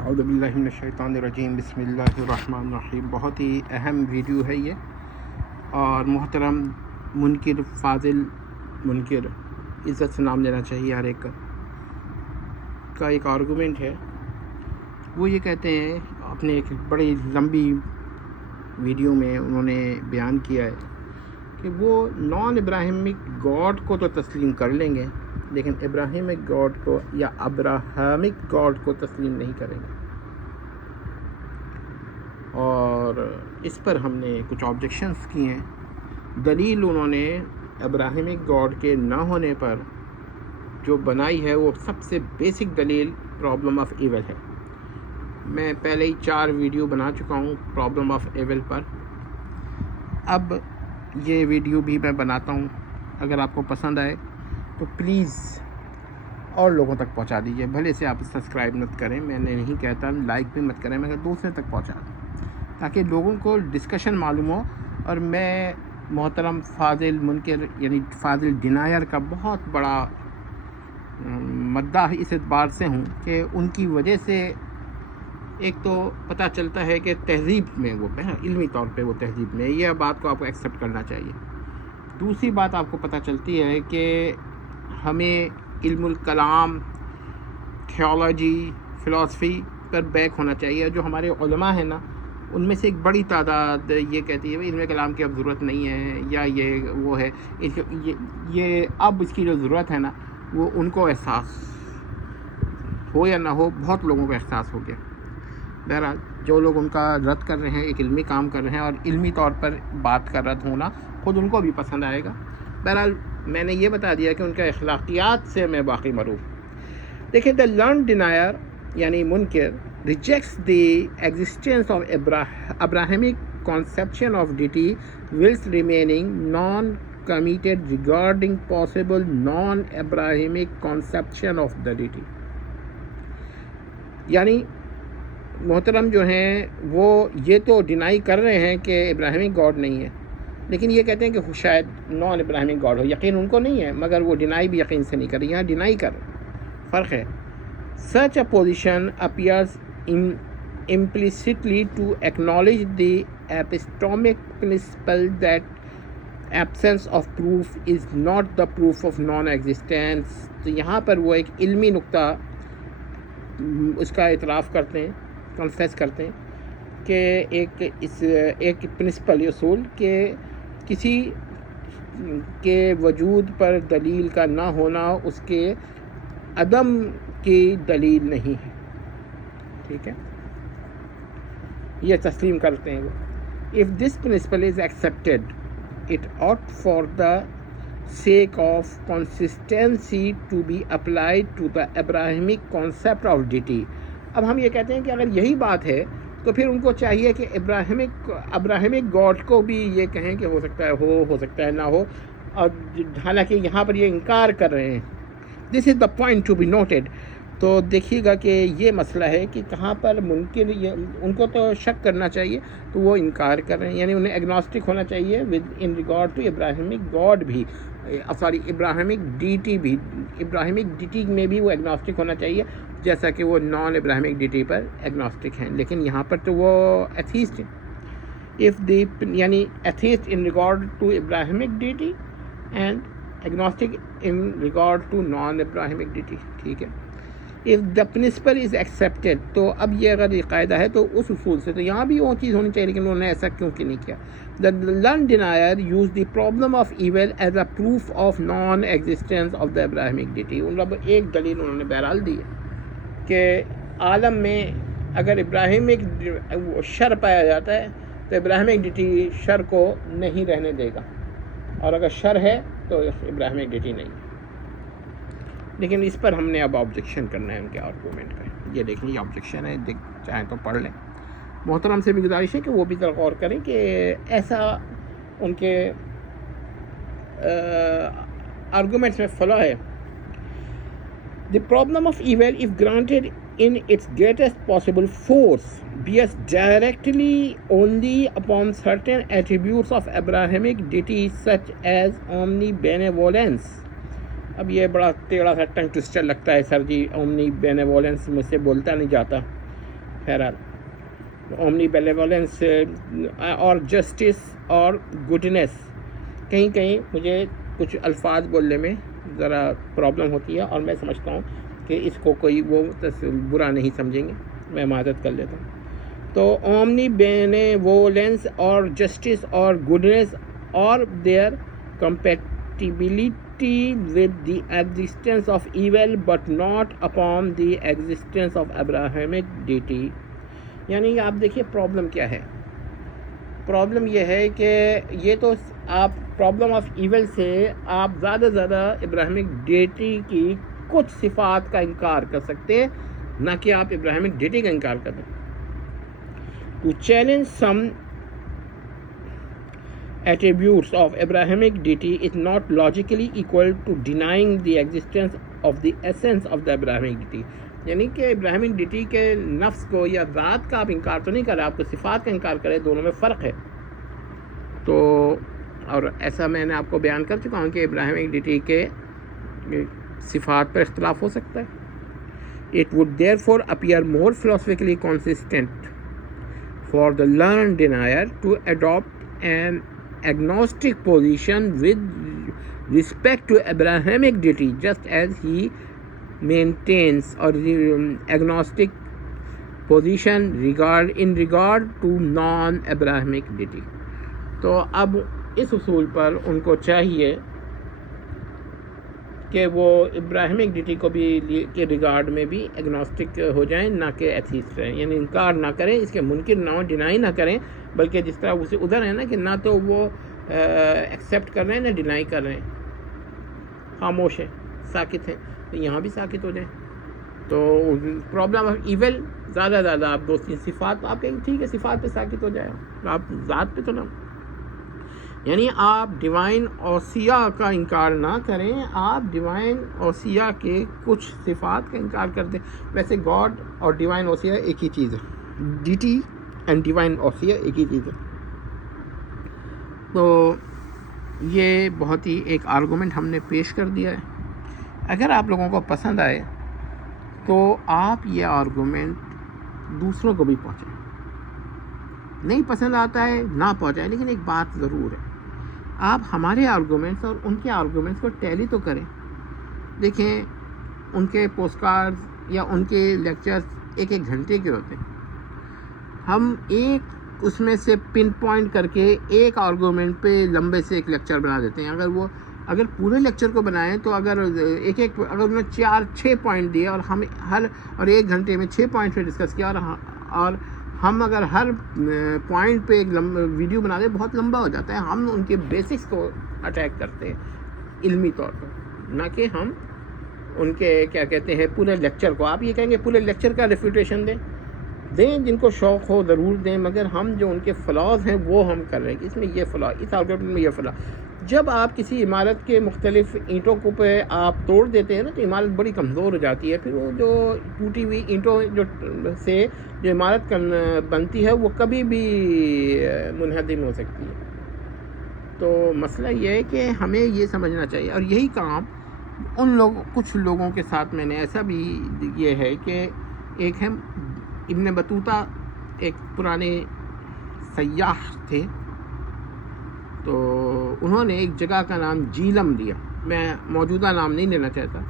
اعوذ باللہ من الشیطان الرجیم، بسم اللہ الرحمن الرحیم۔ بہت ہی اہم ویڈیو ہے یہ، اور محترم منکر فاضل منکر، عزت سے نام لینا چاہیے ہر ایک کا ایک آرگومنٹ ہے۔ وہ یہ کہتے ہیں اپنے ایک بڑی لمبی ویڈیو میں انہوں نے بیان کیا ہے کہ وہ نان ابراہیمک گاڈ کو تو تسلیم کر لیں گے، لیکن ابراہیمک گاڈ کو یا ابراہمک گاڈ کو تسلیم نہیں کریں گے۔ اور اس پر ہم نے کچھ آبجیکشنز کیے ہیں۔ دلیل انہوں نے ابراہیمک گاڈ کے نہ ہونے پر جو بنائی ہے وہ سب سے بیسک دلیل پرابلم آف ایول ہے۔ میں پہلے ہی 4 ویڈیو بنا چکا ہوں پرابلم آف ایول پر، اب یہ ویڈیو بھی میں بناتا ہوں۔ اگر آپ کو پسند آئے تو پلیز اور لوگوں تک پہنچا دیجیے، بھلے سے آپ سبسکرائب مت کریں، میں نے نہیں کہتا لائک بھی مت کریں، مگر دوسرے تک پہنچا دیں تاکہ لوگوں کو ڈسکشن معلوم ہو۔ اور میں محترم فاضل منکر یعنی فاضل ڈینائر کا بہت بڑا مداح اس اعتبار سے ہوں کہ ان کی وجہ سے ایک تو پتہ چلتا ہے کہ تہذیب میں وہ علمی طور پہ وہ تہذیب میں، یہ بات کو آپ کو ایکسیپٹ کرنا چاہیے۔ دوسری بات آپ کو پتہ چلتی ہے کہ ہمیں علم الکلام، تھیولوجی، فلسفی پر بیک ہونا چاہیے۔ جو ہمارے علماء ہیں نا، ان میں سے ایک بڑی تعداد یہ کہتی ہے علم کلام کی اب ضرورت نہیں ہے، یا یہ وہ ہے، یہ اب اس کی جو ضرورت ہے نا، وہ ان کو احساس ہو یا نہ ہو، بہت لوگوں کو احساس ہو گیا۔ بہرحال جو لوگ ان کا رد کر رہے ہیں، ایک علمی کام کر رہے ہیں، اور علمی طور پر بات کا رد ہونا خود ان کو بھی پسند آئے گا۔ بہرحال میں نے یہ بتا دیا کہ ان کا اخلاقیات سے میں باقی معروف۔ دیکھیں، دا لرنڈ ڈینائر یعنی منکر rejects the existence of Abrahamic conception of deity whilst remaining non-committed regarding possible non-Abrahamic conception of the deity۔ یعنی محترم جو ہیں وہ یہ تو ڈینائی کر رہے ہیں کہ ابراہیمک گاڈ نہیں ہے، لیکن یہ کہتے ہیں کہ شاید نان ابراہیمک گاڈ ہو۔ یقین ان کو نہیں ہے، مگر وہ ڈینائی بھی یقین سے نہیں کر رہے، یہاں ڈینائی کر رہے ہیں، فرق ہے۔ Such a position appears implicitly to acknowledge the epistemic principle that absence of proof is not the proof of non-existence۔ تو یہاں پر وہ ایک علمی نقطہ اس کا اعتراف کرتے ہیں، کنفیس کرتے ہیں کہ ایک پرنسپل اصول کہ کسی کے وجود پر دلیل کا نہ ہونا اس کے عدم کی دلیل نہیں ہے، ٹھیک ہے، یہ تسلیم کرتے ہیں وہ۔ If this principle is accepted, it ought for the sake of consistency to be applied to the Abrahamic concept of deity۔ اب ہم یہ کہتے ہیں کہ اگر یہی بات ہے تو پھر ان کو چاہیے کہ ابراہیمک گاڈ کو بھی یہ کہیں کہ ہو سکتا ہے ہو سکتا ہے نہ ہو، اور حالانکہ یہاں پر یہ انکار کر رہے ہیں۔ This is the point to be noted. تو دیکھیے گا کہ یہ مسئلہ ہے کہ کہاں پر ممکن ان کو تو شک کرنا چاہیے، تو وہ انکار کر رہے ہیں، یعنی انہیں ایگنوسٹک ہونا چاہیے with in regard to Abrahamic god بھی، ابراہیمک ڈیٹی بھی، ابراہیمک ڈیٹی میں بھی وہ ایگنوسٹک ہونا چاہیے، جیسا کہ وہ نان ابراہیمک ڈیٹی پر ایگنوسٹک ہیں، لیکن یہاں پر تو وہ ایتھیسٹ ہیں۔ یعنی atheist in regard to Abrahamic deity and agnostic in regard to non-Abrahamic deity، ٹھیک ہے۔ if the principle is accepted، تو اب یہ اگر یہ قاعدہ ہے تو اس اصول سے تو یہاں بھی وہ چیز ہونی چاہیے، لیکن انہوں نے ایسا کیوں کہ نہیں کیا۔ the learned denier used the problem of evil as a proof of non-existence of the Abrahamic deity۔ ایک دلیل انہوں نے بہرحال دی ہے کہ عالم میں اگر ابراہیمک شر پایا جاتا ہے تو ابراہیمک ڈیٹی شر کو نہیں رہنے دے گا، اور اگر شر ہے تو ابراہیمک ڈیٹی نہیں۔ لیکن اس پر ہم نے اب آبجیکشن کرنا ہے ان کے آرگومنٹ کا۔ یہ دیکھیں، یہ آبجیکشن ہے، چاہیں تو پڑھ لیں۔ محترم سے بھی گزارش ہے کہ وہ بھی ذرا غور کریں کہ ایسا ان کے آرگومنٹس میں فلا ہے۔ The problem of evil, if granted in its greatest possible force, bears directly only upon certain attributes of Abrahamic deity such as omnibenevolence۔ اب یہ بڑا ٹیڑھا سا ٹنگ ٹوسٹر لگتا ہے، سر جی اومنی بینیولنس مجھ سے بولتا نہیں جاتا، بہرحال اومنی بیلیولنس اور جسٹس اور گڈنس، کہیں کہیں مجھے کچھ الفاظ بولنے میں ذرا پرابلم ہوتی ہے اور میں سمجھتا ہوں کہ اس کو کوئی وہ برا نہیں سمجھیں گے، میں معذرت کر لیتا ہوں. تو اومنی بیلیولنس اور جسٹس اور گڈنس اور their compatibility with the existence of evil but not upon the existence of Abrahamic deity. یعنی آپ دیکھیے پرابلم کیا ہے. پرابلم یہ ہے کہ یہ تو آپ پرابلم آف ایول سے آپ زیادہ زیادہ ابراہیمک ڈیٹی کی کچھ صفات کا انکار کر سکتے، نہ کہ آپ ابراہیمک ڈیٹی کا انکار کر دیں. To challenge some attributes of Abrahamic deity is not logically equal to denying the existence of the essence of the Abrahamic deity. یعنی کہ ابراہیمک ڈیٹی کے نفس کو یا ذات کا آپ انکار تو نہیں کر رہے، آپ کو صفات کا انکار کرے، دونوں میں فرق ہے. تو اور ایسا میں نے آپ کو بیان کر چکا ہوں کہ ابراہیمک ڈیٹی کے صفات پر اختلاف ہو سکتا ہے. It would therefore appear more philosophically consistent for the learned denier to adopt an agnostic position with respect to Abrahamic deity, just as he maintains or the agnostic position in regard to non-Abrahamic deity. تو اب اس اصول پر ان کو چاہیے کہ وہ Abrahamic duty کو بھی کے ریگارڈ میں بھی ایگنوسٹک ہو جائیں، نہ کہ ایتھیسٹ رہیں. یعنی انکار نہ کریں، اس کے منکر نہ ہوں، ڈینائی نہ کریں، بلکہ جس طرح اسے ادھر ہے نا کہ نہ تو وہ ایکسیپٹ کر رہے ہیں نہ ڈینائی کر رہے ہیں، خاموش ہیں، ساکت ہیں. تو یہاں بھی ساکت ہو جائیں. تو پرابلم آف ایول زیادہ زیادہ آپ دو تین صفات آپ کہیں ٹھیک ہے صفات پہ ساکت ہو جائے، آپ ذات پہ تو نہ. یعنی آپ ڈیوائن اوصیہ کا انکار نہ کریں، آپ ڈیوائن اوصیہ کے کچھ صفات کا انکار کر دیں. ویسے گاڈ اور ڈیوائن اوصیہ ایک ہی چیز ہے، ڈیٹی اینڈ ڈیوائن اوصیہ ایک ہی چیز ہے. تو یہ بہت ہی ایک آرگومنٹ ہم نے پیش کر دیا ہے. اگر آپ لوگوں کو پسند آئے تو آپ یہ آرگومنٹ دوسروں کو بھی پہنچائیں. نہیں پسند آتا ہے نہ پہنچائیں، لیکن ایک بات ضرور ہے، آپ ہمارے آرگومنٹس اور ان کے آرگومنٹس کو ٹیلی تو کریں. دیکھیں ان کے پوسٹ کارڈز یا ان کے لیکچرز ایک ایک گھنٹے کے ہوتے ہیں. ہم ایک اس میں سے پن پوائنٹ کر کے ایک آرگومنٹ پہ لمبے سے ایک لیکچر بنا دیتے ہیں. اگر پورے لیکچر کو بنائیں تو اگر اگر انہوں نے 4-6 پوائنٹ دیے اور ہم اور ایک گھنٹے میں 6 پوائنٹ پہ ڈسکس کیا اور ہم اگر ہر پوائنٹ پہ ایک ویڈیو بنا دیں بہت لمبا ہو جاتا ہے. ہم ان کے بیسکس کو اٹیک کرتے ہیں علمی طور پر، نہ کہ ہم ان کے کیا کہتے ہیں پورے لیکچر کو. آپ یہ کہیں گے پورے لیکچر کا ریفیوٹیشن دیں جن کو شوق ہو ضرور دیں، مگر ہم جو ان کے فلاز ہیں وہ ہم کر رہے ہیں کہ اس میں یہ فلا، اس آرگومنٹ میں یہ فلا. جب آپ کسی عمارت کے مختلف اینٹوں کو پہ آپ توڑ دیتے ہیں نا تو عمارت بڑی کمزور ہو جاتی ہے. پھر وہ جو ٹوٹی ہوئی اینٹوں سے جو عمارت بنتی ہے وہ کبھی بھی منہدم ہو سکتی ہے. تو مسئلہ یہ ہے کہ ہمیں یہ سمجھنا چاہیے، اور یہی کام کچھ لوگوں کے ساتھ میں نے ایسا بھی یہ ہے کہ ایک ہے ابن بطوطہ، ایک پرانے سیاح تھے، تو انہوں نے ایک جگہ کا نام جیلم دیا. میں موجودہ نام نہیں لینا چاہتا.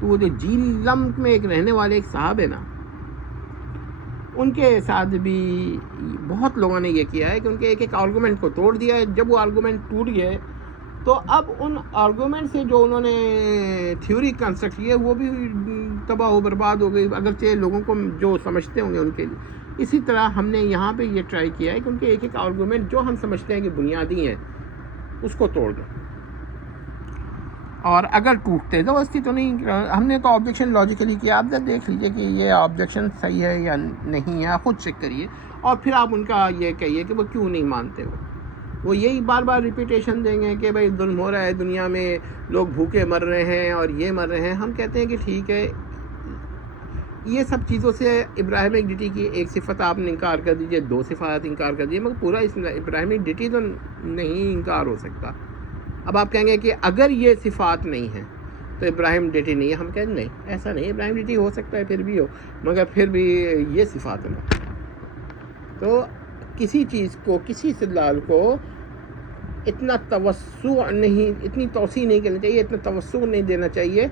تو وہ جو جیلم میں ایک رہنے والے ایک صاحب ہے نا، ان کے ساتھ بھی بہت لوگوں نے یہ کیا ہے کہ ان کے ایک ایک آرگومنٹ کو توڑ دیا ہے. جب وہ آرگومنٹ ٹوٹ گئے تو اب ان آرگومنٹ سے جو انہوں نے تھیوری کنسٹرکٹ کی ہے وہ بھی تباہ و برباد ہو گئی، اگرچہ لوگوں کو جو سمجھتے ہوں گے ان کے لیے. اسی طرح ہم نے یہاں پہ یہ ٹرائی کیا ہے کیونکہ ایک ایک آرگومنٹ جو ہم سمجھتے ہیں کہ بنیادی ہیں اس کو توڑ دیں، اور اگر ٹوٹتے زبردستی تو نہیں. ہم نے تو آبجیکشن لاجیکلی کیا، آپ دیکھ لیجئے کہ یہ آبجیکشن صحیح ہے یا نہیں ہے، خود چیک کریے، اور پھر آپ ان کا یہ کہیے کہ وہ کیوں نہیں مانتے. وہ یہی بار بار ریپیٹیشن دیں گے کہ بھائی ظلم ہو رہا ہے دنیا میں، لوگ بھوکے مر رہے ہیں اور یہ مر رہے ہیں. ہم کہتے ہیں کہ ٹھیک ہے، یہ سب چیزوں سے ابراہیمک ڈیٹی کی ایک صفت آپ نے انکار کر دیجئے، 2 صفات انکار کر دیجئے، مگر پورا ابراہیمک ڈیٹی تو نہیں انکار ہو سکتا. اب آپ کہیں گے کہ اگر یہ صفات نہیں ہیں تو ابراہیم ڈیٹی نہیں ہے. ہم کہتے نہیں ایسا نہیں, ابراہیم ڈیٹی ہو سکتا ہے پھر بھی ہو, مگر پھر بھی یہ صفات ہے. تو کسی چیز کو, کسی استدلال کو اتنا توسع نہیں, اتنی توسیع نہیں کرنی چاہیے, اتنا توسع نہیں دینا چاہیے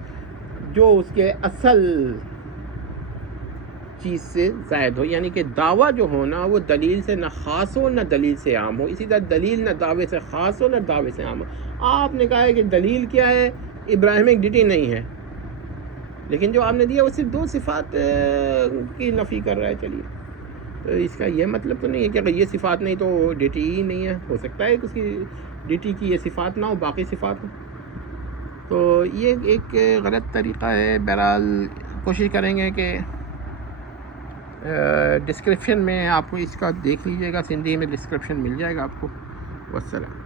جو اس کے اصل چیز سے زائد ہو. یعنی کہ دعویٰ جو ہونا وہ دلیل سے نہ خاص ہو نہ دلیل سے عام ہو. اسی طرح دلیل نہ دعوے سے خاص ہو نہ دعوے سے عام ہو. آپ نے کہا ہے کہ دلیل کیا ہے, ابراہیمک ڈیٹی نہیں ہے, لیکن جو آپ نے دیا وہ صرف 2 صفات کی نفی کر رہا ہے. چلیے, تو اس کا یہ مطلب تو نہیں ہے کہ اگر یہ صفات نہیں تو ڈیٹی ہی نہیں ہے. ہو سکتا ہے کہ اس کی ڈیٹی کی یہ صفات نہ ہو, باقی صفات ہوں. تو یہ ایک غلط طریقہ ہے. بہرحال کوشش کریں گے کہ ڈسکرپشن میں آپ کو اس کا دیکھ لیجیے گا, سندھی میں ڈسکرپشن مل جائے گا آپ کو. والسلام.